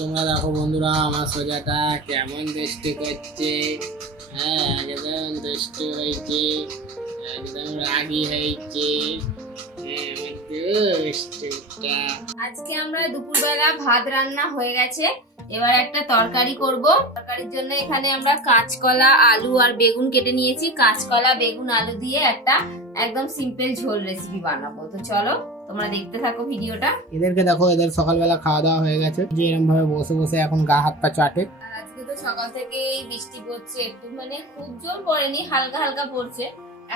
তোমরা দেখো বন্ধুরা আমার সোজাটা কেমন দুষ্টু করছে। হ্যাঁ একদম দুষ্টু হয়েছে, একদম রাগী হয়েছে। আজকে আমরা দুপুরবেলা ভাত রান্না হয়ে গেছে, এবার একটা তরকারি করব। তরকারির জন্য এখানে আমরা কাঁচকলা, আলু আর বেগুন কেটে নিয়েছি। কাঁচকলা, বেগুন, আলু দিয়ে একটা একদম সিম্পল ঝোল রেসিপি বানাবো। তো চলো তোমরা দেখতে থাকো ভিডিওটা। এদেরকে দেখো, এদের সকালবেলা খাওয়া দাওয়া হয়ে গেছে, যে এরকম ভাবে বসে বসে এখন গা হাত পা চাটে। আর আজকে তো সকাল থেকেই বৃষ্টি পড়ছে, একটু মানে খুব জোর পড়েনি, হালকা হালকা পড়ছে,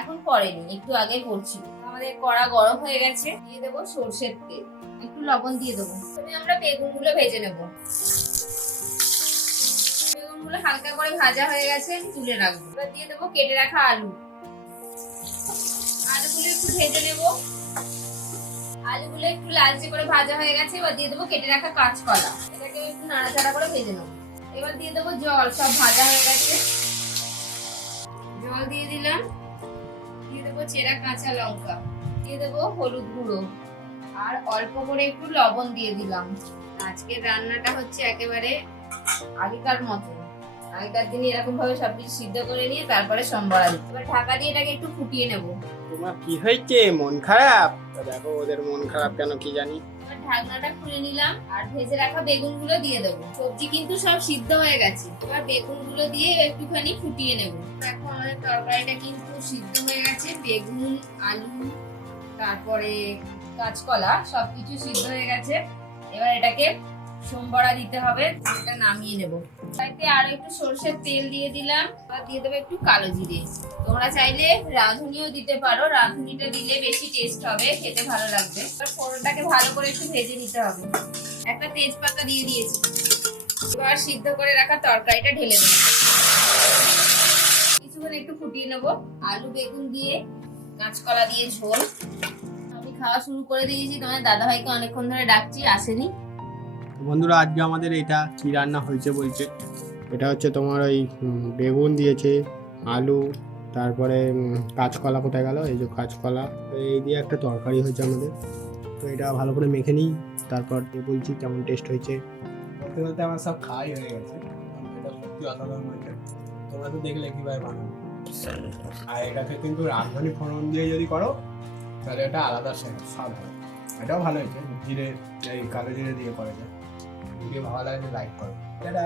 এখন পড়েনি, একটু আগে পড়ছিল। আমাদের কড়া গরম হয়ে গেছে, দিয়ে দেবো সর্ষের তেল, একটু লবণ দিয়ে দেবো। আমরা বেগুনগুলো ভেজে নেবো। বেগুনগুলো হালকা করে ভাজা হয়ে গেছে, তুলে রাখবো। এবার দিয়ে দেবো কেটে রাখা আলু। আলুগুলো একটু ভেজে নেবো। আলুগুলো একটু লালচে করে ভাজা হয়ে গেছে, এবার দিয়ে দেবো কেটে রাখা কাঁচকলা। এটাকে একটু নাড়াচাড়া করে ভেজে নেবো। এবার দিয়ে দেবো জল, সব ভাজা হয়ে গেছে, জল দিয়ে দিলাম। দিয়ে দেবো চেরা কাঁচা লঙ্কা, দিয়ে দেবো হলুদ গুঁড়ো, আর অল্প করে একটু লবণ দিয়ে দিলাম। আজকের রান্নাটা হচ্ছে একেবারে আগেকার মতো, আগেকার দিনে এরকম ভাবে সবকিছু সিদ্ধ করে নিয়ে তারপরে সম্বরা দিই। এবার ঢাকা দিয়ে এটাকে একটু ফুটিয়ে নেবো। তোমার কি হয়েছে, মন খারাপ? দেখো ওদের মন খারাপ কেন কি জানি। এবার ঢাকনাটা খুলে নিলাম, আর ভেজে রাখা বেগুনগুলো দিয়ে দেবো। সবজি কিন্তু সব সিদ্ধ হয়ে গেছে, এবার বেগুনগুলো দিয়ে একটুখানি ফুটিয়ে নেবো। দেখো আমাদের তরকারিটা কিন্তু সিদ্ধ হয়ে গেছে, বেগুন, আলু, তারপরে কাঁচকলা সবকিছু সিদ্ধ হয়ে গেছে। এবার এটাকে সম্বরা দিতে হবে, এটা নামিয়ে নেব। তাইতে আরো একটু সরষের তেল দিয়ে দিলাম, আর দিয়ে দেবো একটু কালো জিরে। তোমরা চাইলে রাঁধুনিও দিতে পারো, রাঁধুনিটা দিলে বেশি টেস্ট হবে, খেতে ভালো লাগবে। এবার ফোড়নটাকে ভালো করে একটু ভেজে নিতে হবে। একটা তেজপাতা দিয়ে দিয়েছি। এবার সিদ্ধ করে রাখা তরকারিটা ঢেলে দেবো, কিছুক্ষণ একটু ফুটিয়ে নেবো। আলু বেগুন দিয়ে কাঁচকলা দিয়ে ঝোল। আমি খাওয়া শুরু করে দিয়েছি, তোমার দাদা ভাইকে অনেকক্ষণ ধরে ডাকছি, আসেনি। বন্ধুরা আজকে আমাদের এটা কি রান্না হয়েছে বলছে। এটা হচ্ছে তোমার ওই বেগুন দিয়েছে, আলু, তারপরে কাঁচকলা কোথায় গেল, এই যে কাঁচকলা, তো এই দিয়ে একটা তরকারি হয়েছে আমাদের। তো এটা ভালো করে মেখে নিই, তারপর বলছি কেমন টেস্ট হয়েছে। বলতে বলতে আমার সব খাওয়াই হয়ে গেছে, এটা সত্যি অসাধারণ হয়েছে। তোমরা তো দেখলে কীভাবে বানাবো। আর এটাকে কিন্তু রাঁধুনি ফোড়ন দিয়ে যদি করো তাহলে এটা আলাদা স্বাদ হয়। এটাও ভালো হয়েছে, জিরে, এই কালো জিরে দিয়ে করে যায়। ভিডিও ভালো লাগলে লাইক করো। টাটা।